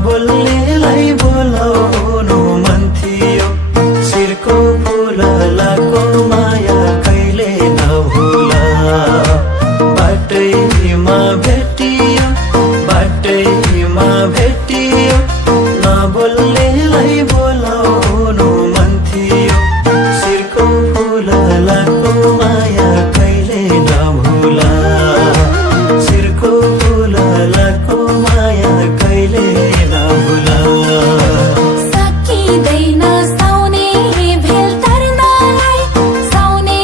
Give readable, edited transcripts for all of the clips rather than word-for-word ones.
नबोल्नेलाई बोलाउनु मन थियो। शिरको फुललाको माया कहिले नभुला। बाटैमा भेटियो, बाटैमा भेटियो, नबोल्नेलाई बोलाउनु मन थियो। शिरको फुललाको माया कहिले नभुला। शिरको फुललाको माया कहिले नभुला। सकिँदैन साउने भेल तर्नलाई, साउने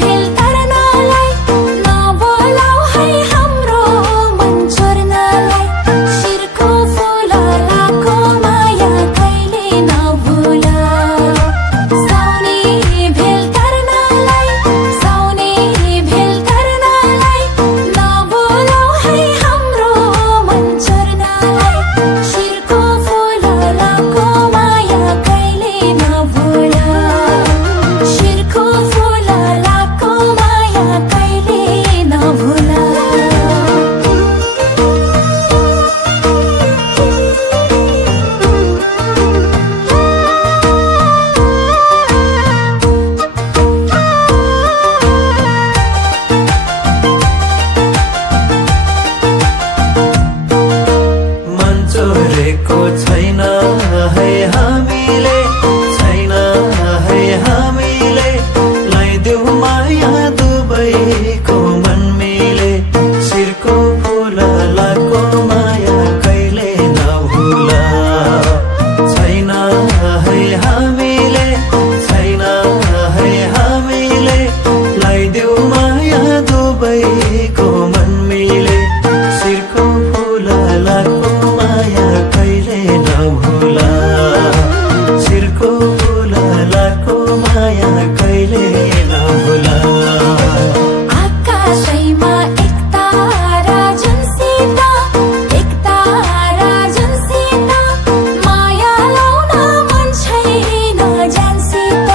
भेल तर्नलाई, नबोलाऊ है हाम्रो मन चोर्नलाई। शिरको फुललाको माया कहिले नभुला। साउने भेल तर्नलाई, साउने भेल तर्नलाई, नबोलाऊ है हाम्रो मन चोर्नलाई। शिरको फुललाको माया कहिले नभुला। शिरको फुललाको माया कहिले नभुला। मन चोरेको छैन है हामीले, छैन है हामीले, लाइदेऊ माया दुवैको मन मिले। शिरको फुललाको माया कहिले नभुला। छैन है हामीले, छैन है हामीले, लाइदेऊ माया दुवैको मन मिले। शिरको फुललाको माया कहिले नभुला। शिरको फुललाको माया कहिले नभुला। आकाशैमा एक तारा जुनसित, एक तारा जुनसित, माया लाउन मन छैन जानसित।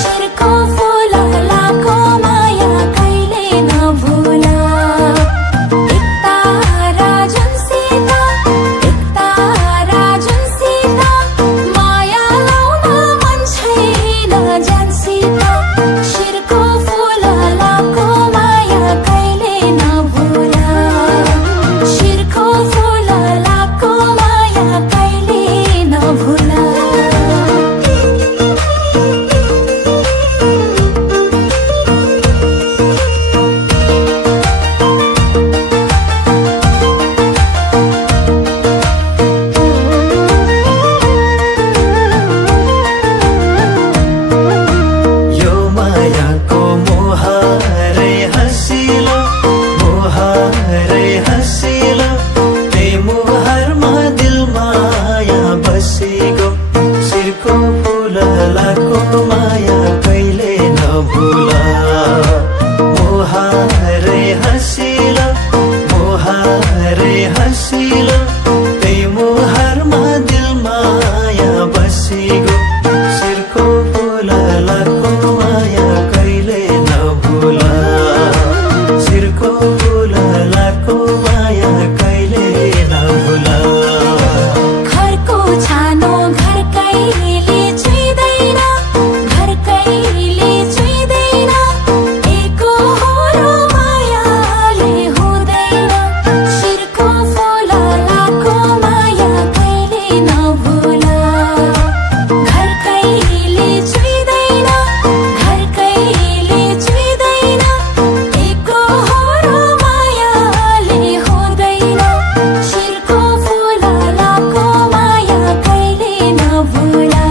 शिरको फुललाको माया कहिले नभुला। एक तारा जुनसित, एक तारा जुनसित, माया लाउन मन छैन जानसित। शिरको फुललाको माया कहिले नभुला। शिरको फुललाको माया कहिले नभुला। यो मायाको मोहरै हँसिलो, मोहरै हँसिलो, त्यही मोहरमा दिल माया बसेको। शिरको फुललाको माया कहिले नभुला। मोहरै हँसिलो, मोहरै हँसिलो, त्यही मोहरमा दिल माया बसेको। शिरको फुललाको माया कहिले नभुला। शिरको फुललाको माया कहिले नभुला। घरको छानो घर कहिले छुइँदैन, घर कहिले छुइँदैन, एकहोरो मायाले हुँदैन। शिरको फुललाको माया कहिले नभुला। घर कहिले छुइँदैन, घर कहिले छुइँदैन, एकहोरो मायाले हुँदैन। शिरको फुललाको माया कहिले नभुला।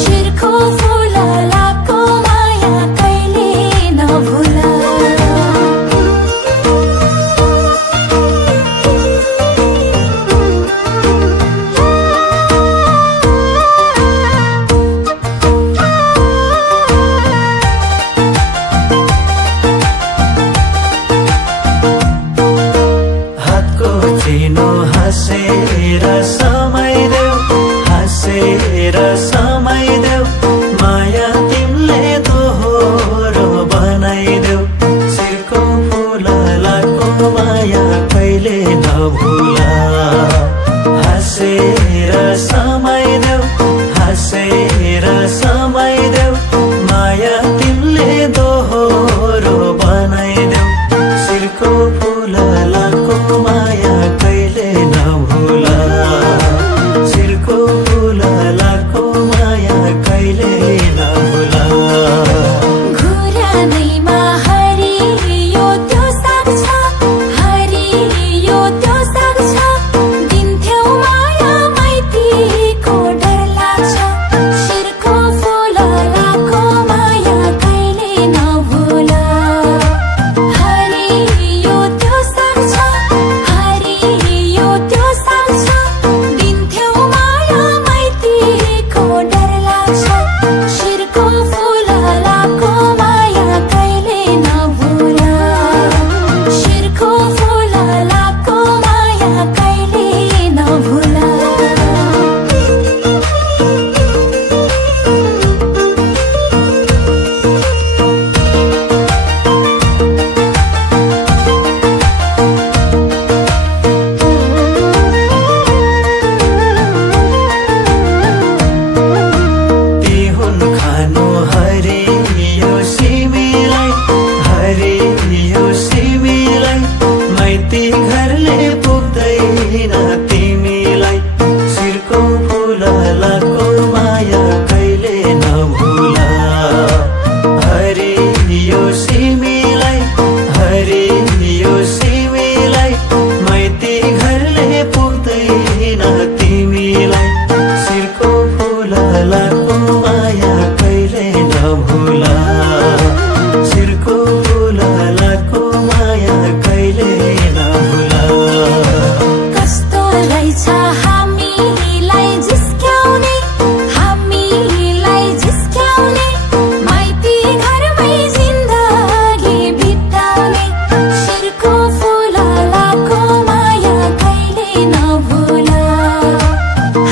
शिरको फुललाको माया कहिले नभुला। हातको चिनो हाँसेर समय देऊ, हाँसेर समय देऊ, माया तिमीले दोहोरो बनाइदेऊ। शिरको फुललाको माया कहिले नभुला। हाँसेर समय देऊ हाँसेर समय देऊ माया तिमीले दोहोरो बनाइदेऊ शिरको फुललाको माया कहिले नभुला शिरको फुललाको माया कहिले नभुला घुरानैमा हरियो त्यो साग छ हरियो त्यो साग छ दिन्थ्यौ माया माइतीको डर लाग्छ शिरको फुललाको माया कहिले नभुला हरियो त्यो साग छ हरियो त्यो साग छ दिन्थ्यौ माया माइतीको डर लाग्छ शिरको फुललाको माया कहिले नभुला शिरको फुललाको माया कहिले नभुला तिहुन खानु हरियो सिमीलाई माइती घरले पुग्दैन तिमीलाई शिरको फुललाको माया कहिले नभुला हरियो सिमीलाई माइती घरले पुग्दैन तिमीलाई शिरको फुललाको माया कहिले नभुला शिरको फुललाको माया कहिले नभुला कस्तो रहेछ हामीलाई जिस्क्याउने माइती घरमै जिन्दगी बिताउने शिरको फुललाको माया कहिले नभुला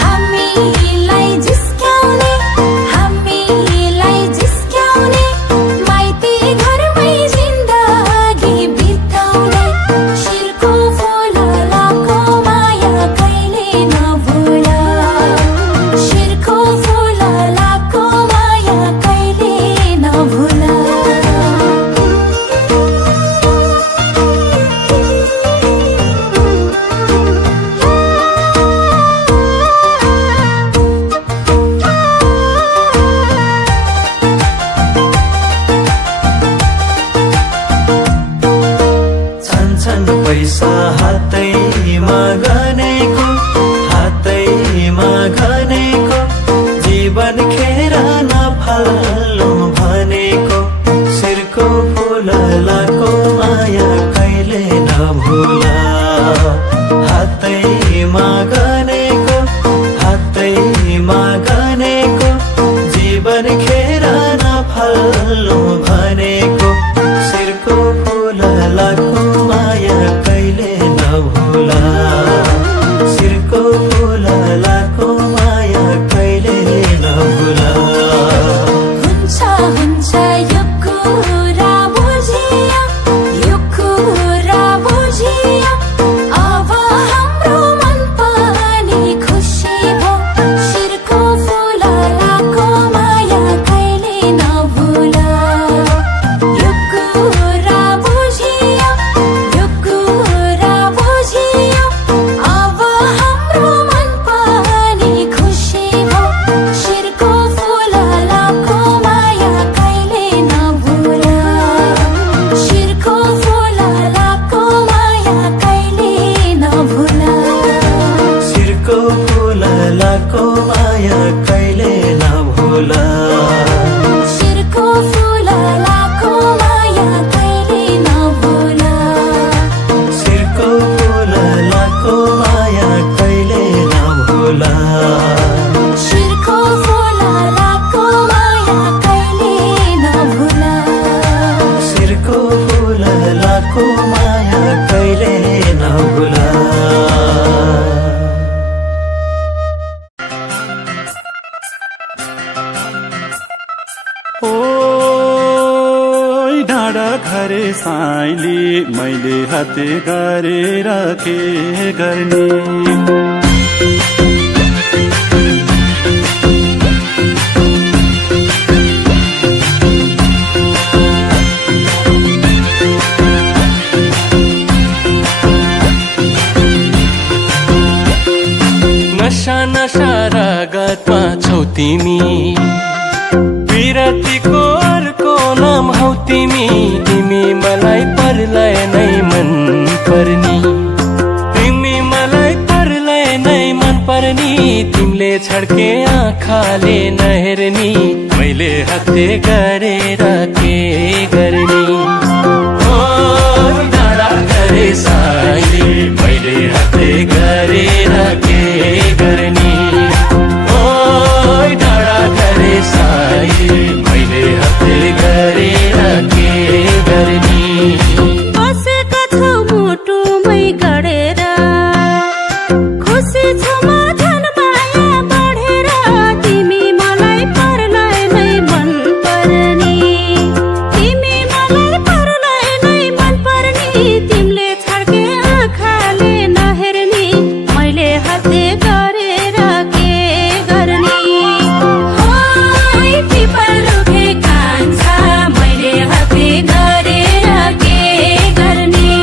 हामीलाई जिस्क्याउने माइती घरमै जिन्दगी बिताउने शिरको फुललाको माया कहिले नभुला शिरको फुललाको माया कहिले नभुला छन् पैसा हातैमा गनेको जीवन खेर नफाल्नु भनेको शिरको फुललाको माया कहिले नभुला हातैमा गनेको जीवन खेर नफाल्नु भनेको शिरको फुललाको माया कहिले नभुला शिरको फुललाको माया कहिले नभुला हुन्छ यो कुरा बुझिया अब हाम्रो मन पनि खुसी भो शिरको फुललाको माया कहिले नभुला यो कुरा बुझिया अब हाम्रो मन पनि खुसी भो शिरको फुललाको माया कहिले नभुला शिरको फुललाको माया कहिले नभुला शिरको फुललाको माया कहिले नभुला शिरको फुललाको माया कहिले नभुला शिरको फुललाको माया कहिले नभुला शिरको फुललाको माया कहिले नभुला शिरको फुललाको माया कहिले नभुला ओइ डाँडा घरे साइली मैले हाते गरेर के गर्ने तिमी, विरतीको अर्को नाम हौ तिमी। तिमी मलाई परलाई नै मन पर्नी, तिमी मलाई परलाई नै मन पर्नी। तिमीले छड्के आँखाले नहेर्नी, मैले हत्ते गरेर के गर्ने। ओ डाँडा गरे साइली, मैले हत्ते गरेर के गर्ने। ओ डाँडा गरे साइली, मैले हत्ते गरेर के गर्ने। बसेका छौ मुटुमै गडेर, खुसी छु म झन् माया बढेर। तिमी मलाई परलाई नै मन पर्नी, तिमी मलाई परलाई नै मन पर्नी। तिमीले छड्के आँखाले नहेर्नी, मैले हत्ते गरेर के गर्ने। ओइ पिपल रुखे कान्छा, मैले हत्ते गरेर के गर्ने।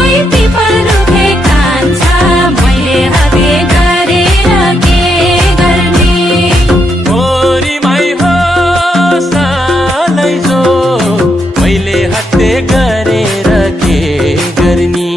ओइ पिपल रुखे कान्छा, मैले हत्ते गरेर के गर्ने। ओरी माई हो सालै जो, मैले हत्ते गरेर के गर्ने।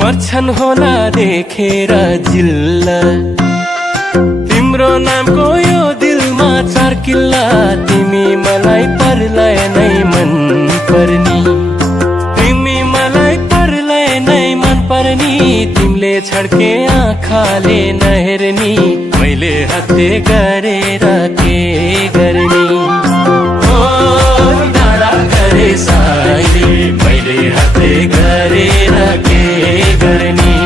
पर्छन् होला देखेर जिल्ला, तिम्रो नामको यो दिलमा चार किल्ला। तिमी मलाई परलाई नै मन पर्नी, तिमी मलाई परलाई नै मन पर्नी। तिमीले छड्के आँखाले नहेर्नी, मैले हत्ते गरेर के गर्ने। ओ डाँडा गरे साइली, मैले हत्ते गरेर के गर्ने।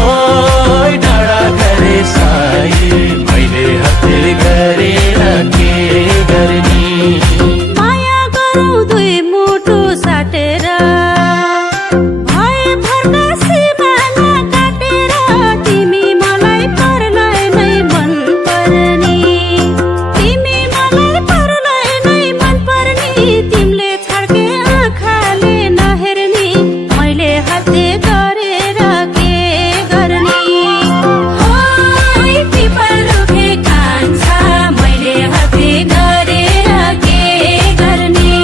ओ डाँडा गरे साइली, मैले हत्ते गरेर के गर्ने। माया गरौँ दुई मुटु साटेर, भए भरका सिमाना काटेर। तिमी मलाई परलाई नै मन पर्नी, तिमी मलाई परलाई नै मन पर्नी। तिमीले छड्के आँखाले नहेर्नी, मैले हत्ते गरेर के गर्ने। ओइ पिपल रुखे कान्छा, मैले हत्ते गरेर के गर्ने।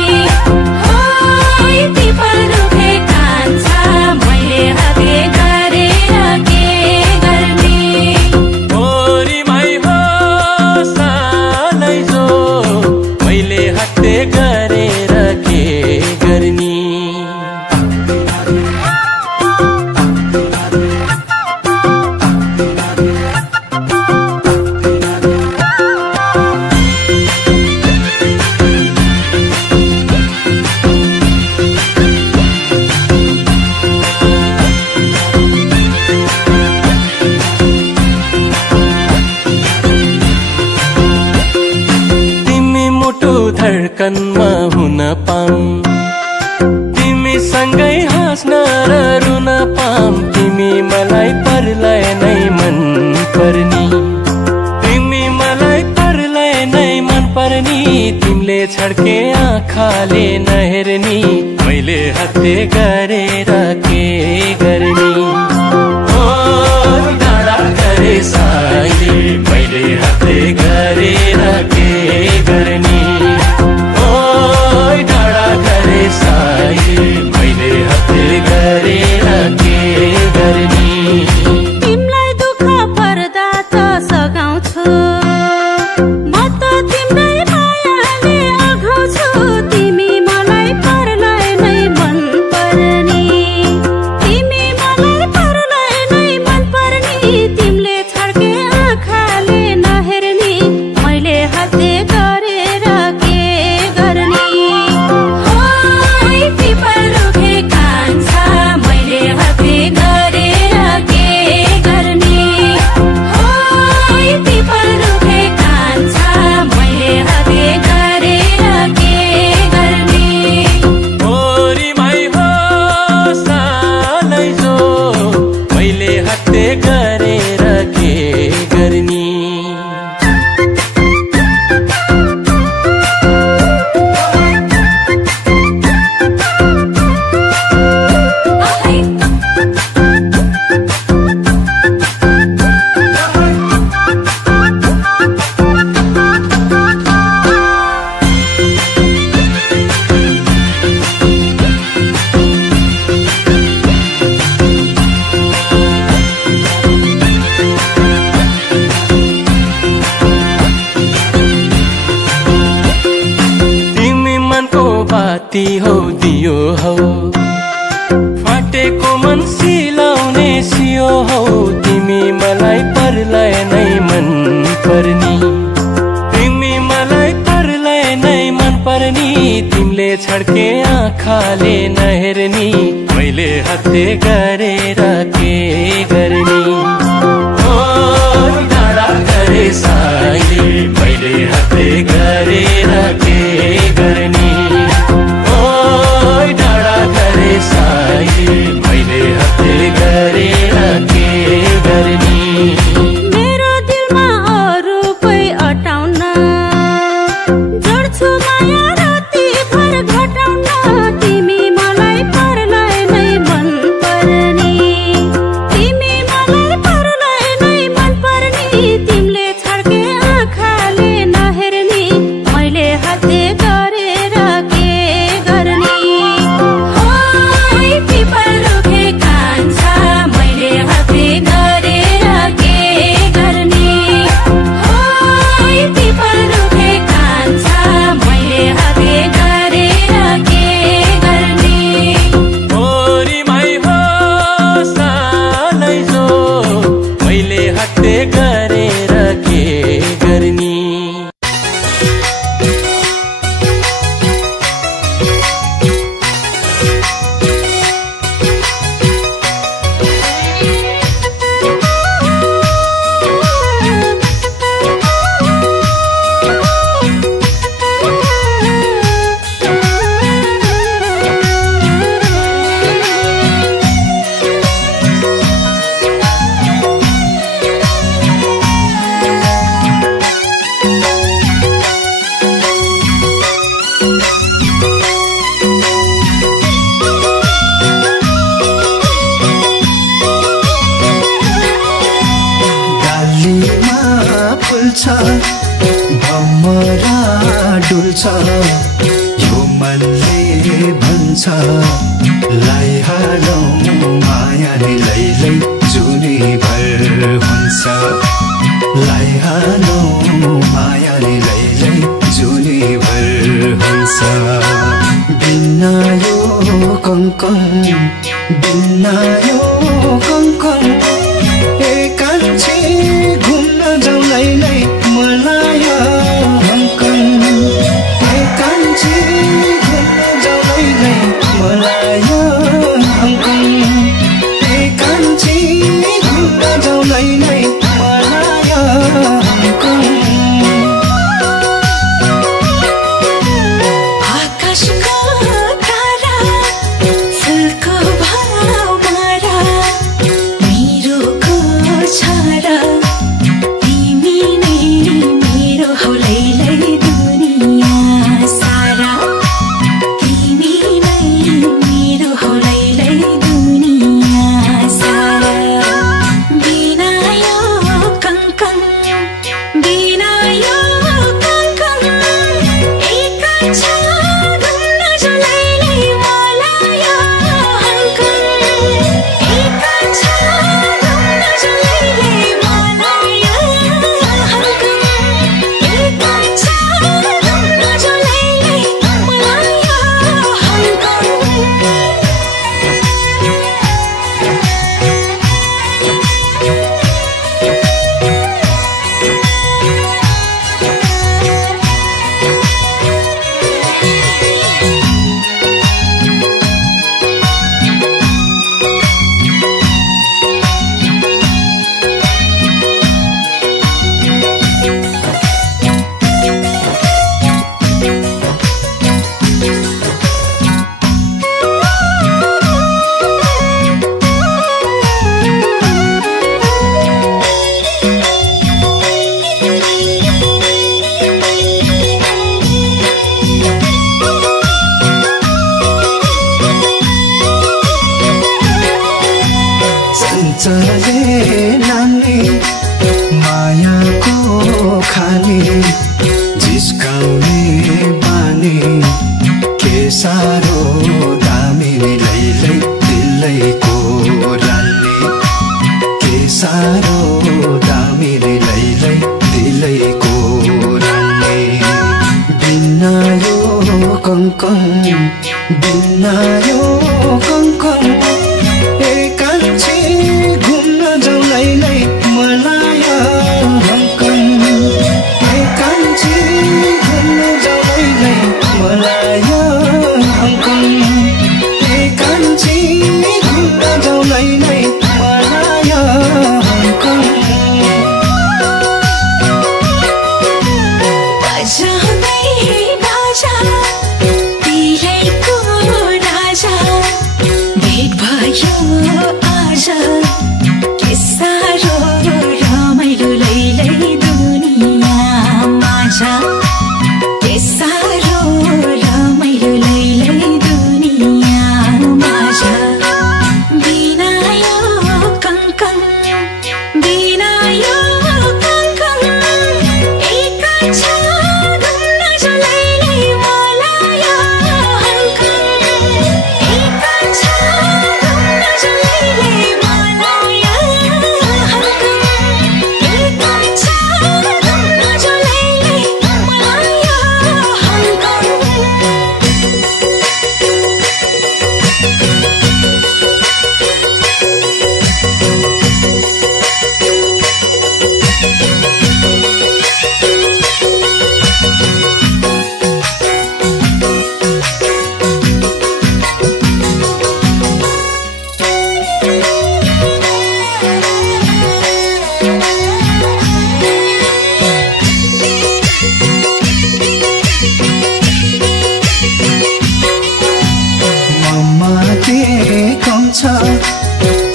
ओइ पिपल रुखे कान्छा, मैले हत्ते गरेर के गर्ने। ओरी माई हो सालै जो, मैले हत्ते गरेर के गर्ने। तिमी मुटु धड्कनमा हुन पाम, तिमी सँगै हाँस्न र रुन पाम। तिमी मलाई परलाई नै मन पर्नी, तिमी मलाई परलाई नै मन पर्नी। तिमीले छड्के आँखाले नहेर्नी, मैले हत्ते गरेर के गर्ने। ओ डाँडा गरे साइली, मैले हत्ते गरेर के गर्ने। ओ डाँडा गरे साइली, मैले हत्ते गरेर के गर्ने। तिमीलाई दुःख पर्दा त सघाउँछु, म त तिम्रै मायाले अघाउँछु। तिमी मलाई परलाई नै मन पर्नी, तिमी मलाई परलाई नै मन पर्नी। तिमीले छड्के आँखाले बत्ती हौ दियो हौ फाटेको मन सिलाउने सियो हौ तिमी मलाई परलाई नै मन पर्नी तिमी मलाई परलाई नै मन पर्नी तिमीले छड्के आँखाले नहेर्नी मैले हत्ते गरेर के गर्ने ओ डाँडा गरे साइली मैले हत्ते गरेर के गर्ने ओ डाँडा गरे साइली मैले हत्ते गरेर के गर्ने मेरो दिलमा अरू कोही अटाउन जोड्छु माया राति भर घटाउन तिमी मलाई परलाई नै मन पर्नी तिमी मलाई परलाई नै मन पर्नी तिमीले छड्के आँखाले नहेर्नी मैले हत्ते गरेर के गर्ने ओइ पिपल रुखे कान्छा मैले हत्ते गरेर के गर्ने ओइ पिपल रुखे कान्छा मैले हत्ते गरेर के गर्ने ओरी माई हो सालै जो मैले हत्ते गरेर के गर्ने डालीमा फुल्छ भमरा डुल्छ यो मनले भन्छ लैहालौ मायाले लैलै जुनी भर हुन्छ लैहालौ मायाले लैलै जुनी भर हुन्छ बिना यो कङ्कन बिना यो कङ्कन एकान्छे घुम्न जाउँ लैलै मलाई हङ्कन एकान्छे घुम्न जाउँ लैलै मलाई हङ्कन एकान्छे घुम्न जाउँ लैलै मलाई हङ्कन आकाशको तारा फुलको भाव मारा मेरोको छारा तिमी नै मेरो हौ लैलै दुनियाँ सारा तिमी नै मेरो हौ लैलै दुनियाँ सारा बिना यो कङ्कन बिना यो कङ्कन एकान्छ घुम्न जाउँ लैलै मलाई हङ्कन एकान्छ घुम्न जाउँ लैलै मलाई हङ्कन एकान्छ घुम्न जाउँ लैलै मलाई हङ्कन चञ्चले नानी मायाको खानी जिस्काउने बानी के साह्रो दामी लैलै दिलैको रानी के साह्रो दामी लैलै दिलैको रानी बिना यो कङ्कङ बिना यो कङ्कङ एकान्छे घुम्न जाउँ लैलै मलाया हङकङ एकान्छे घुम्न जाउँ लैलै मलाया हङकङ एकान्छे घुम्न जाउँ लैलै मलाया हङकङ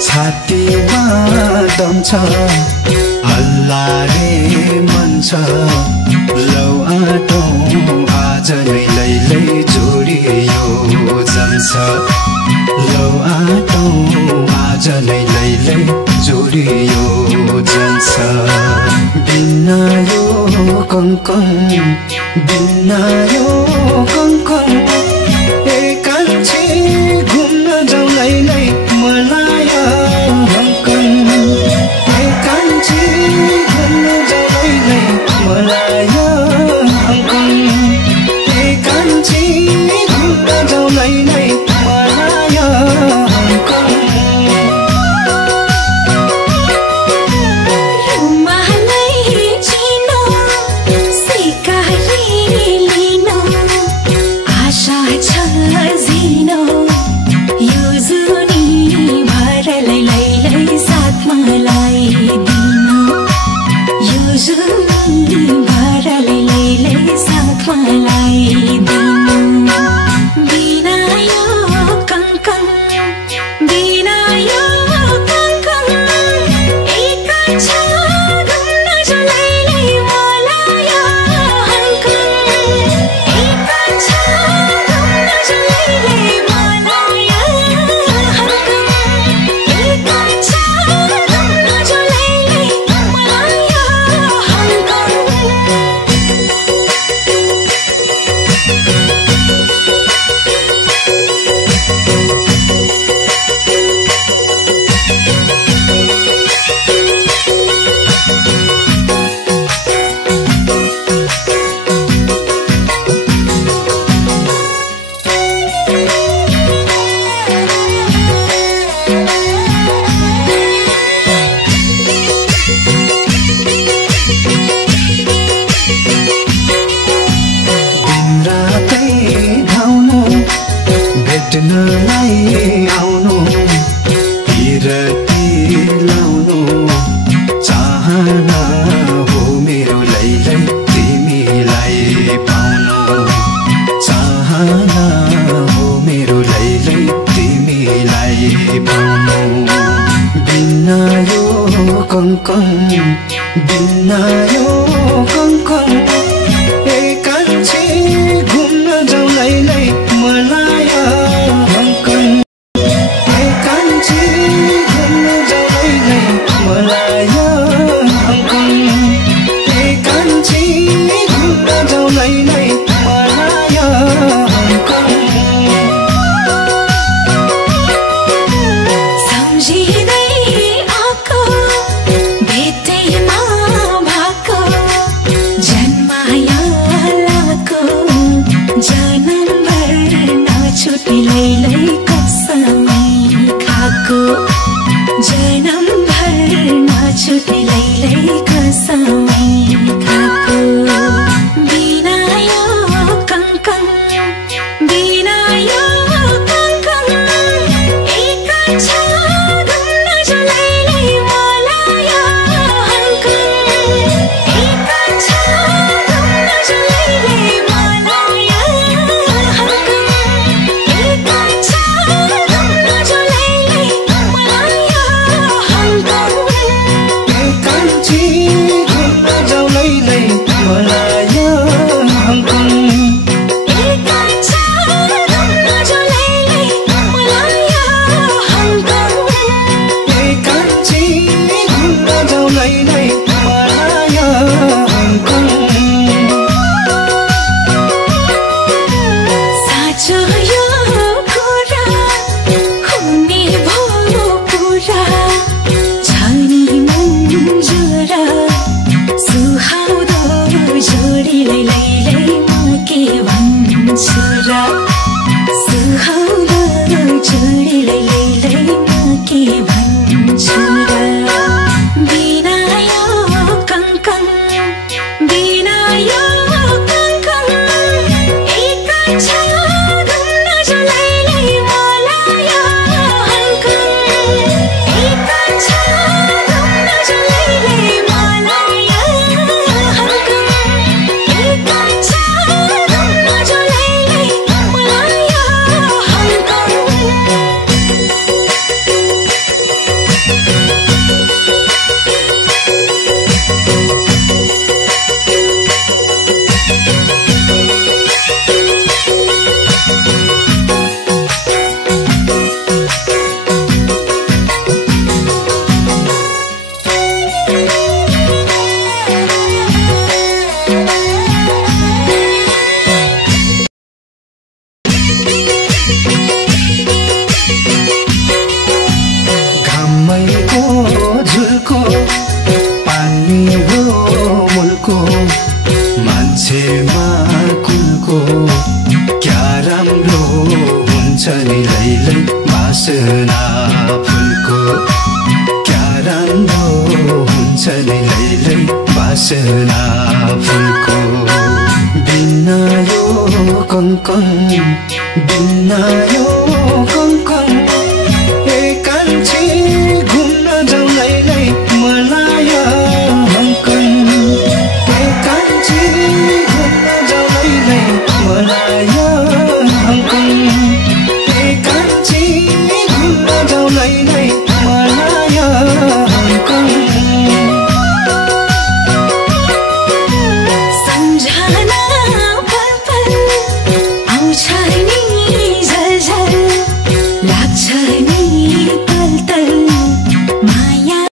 छातीमा दम छ हल्लाले मन छ लौ आटौँ आज नै लैलै जोडियो जान्छ लौ आटौँ आज नै लैलै जोडियो जान्छ बिना यो कङ्कङ बिना यो कङ्कङ एकान्छे घुम्न जाउँ लैलै मलाया हङकङ एकान्छे घुम्न जाउँ लैलै मलाया हङकङ एकान्छे घुम्न जाउँ लैलै मलाया हङकङ भेट्नलाई आउनु हिरती लाउनु चाहना हो मेरो लैलै तिमीलाई पाउनु चाहना हो मेरो लैलै तिमीलाई पाउनु बिना यो कङ्कङ बिना यो कङ्कङ एकान्छे घुम्न जाउँ लैलै मलाया हङकङ लैलै कसमै खाको जन्मभर नछुटे लैलै कसमै खाको बिना यो कङ्कङ बिना यो कङ्कङ एकाक्षा घुम्न जो लैलै मलाई हङ्कङ एकाक्षा घुम्न जो लैलै मलाई हङ्कङ एकाक्षा घुम्न जो लैलै मलाई हङ्कङ एकान्छी घुम्न जाऊ लैलै मलाई हङ्कङ एकाक्षा घुम्न जो लैलै मलाई हङ्कङ एकान्छी घुम्न जाऊ लैलै मलाई हङ्कङ साँचो यो कुरा हुने भो पुरा छनी मन्जुरा सुहाउँदो जोडीलाई लैलै म के भन्छु र सुहाउँदो जोडीलाई लैलै म के भन्छु र बिना यो कङ्कङ बिना यो कङ्कङ एकाक्षा घुम्न जो लैलै मलाई हङ्कङ एकाक्षा घुम्न जो लैलै मलाई हङ्कङ एकाक्षा घुम्न जो लैलै मलाई हङ्कङ घामैको झुल्को पानी हो मुल्को मान्छेमा कुलको क्या राम्रो हुन्छ नि लैलै बासना फुलको क्या राम्रो हुन्छ नि लैलै बासना फुलको बिना यो कङ्कङ बिना यो